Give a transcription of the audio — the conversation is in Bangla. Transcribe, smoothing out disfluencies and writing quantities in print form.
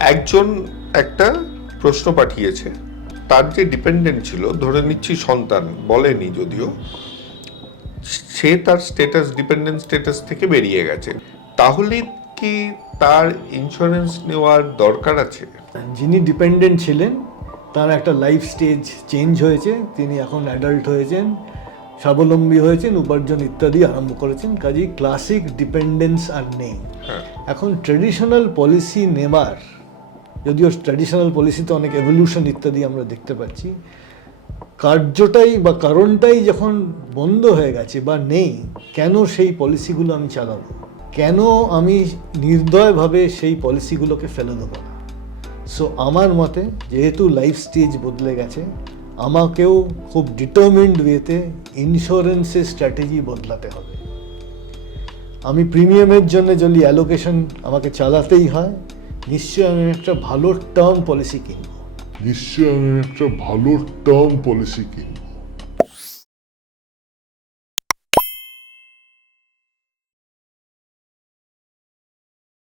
একজন একটা প্রশ্ন পাঠিয়েছে, তার যে ডিপেন্ডেন্ট ছিল, ধরে নিচ্ছি সন্তান, বলেনি যদিও, সে তার স্ট্যাটাস, ডিপেন্ডেন্ট স্ট্যাটাস থেকে বেরিয়ে গেছে, তাহলে কি তার ইন্স্যুরেন্স নেওয়ার দরকার আছে? যিনি ডিপেন্ডেন্ট ছিলেন তার একটা লাইফ স্টেজ চেঞ্জ হয়েছে, তিনি এখন অ্যাডাল্ট হয়েছেন, স্বাবলম্বী হয়েছেন, উপার্জন ইত্যাদি আরম্ভ করেছেন, কাজেই ক্লাসিক ডিপেন্ডেন্স আর নেই। এখন ট্র্যাডিশনাল পলিসি নেবার, যদিও ট্র্যাডিশনাল পলিসিতে অনেক এভলিউশন ইত্যাদি আমরা দেখতে পাচ্ছি, কার্যটাই বা কারণটাই যখন বন্ধ হয়ে গেছে বা নেই, কেন সেই পলিসিগুলো আমি চালাবো, কেন আমি নির্দয়ভাবে সেই পলিসিগুলোকে ফেলে দেবো না? সো আমার মতে যেহেতু লাইফ স্টেজ বদলে গেছে, আমাকেও খুব ডিটারমিন্ড ওয়েতে ইন্স্যুরেন্সের স্ট্র্যাটেজি বদলাতে হবে। আমি প্রিমিয়ামের জন্য যদি অ্যালোকেশন আমাকে চালাতেই হয়, নিশ্চয়ই আমি একটা ভালো টার্ম পলিসি কিনব। নিশ্চয়ই আমি একটা ভালো টার্ম পলিসি কিনব।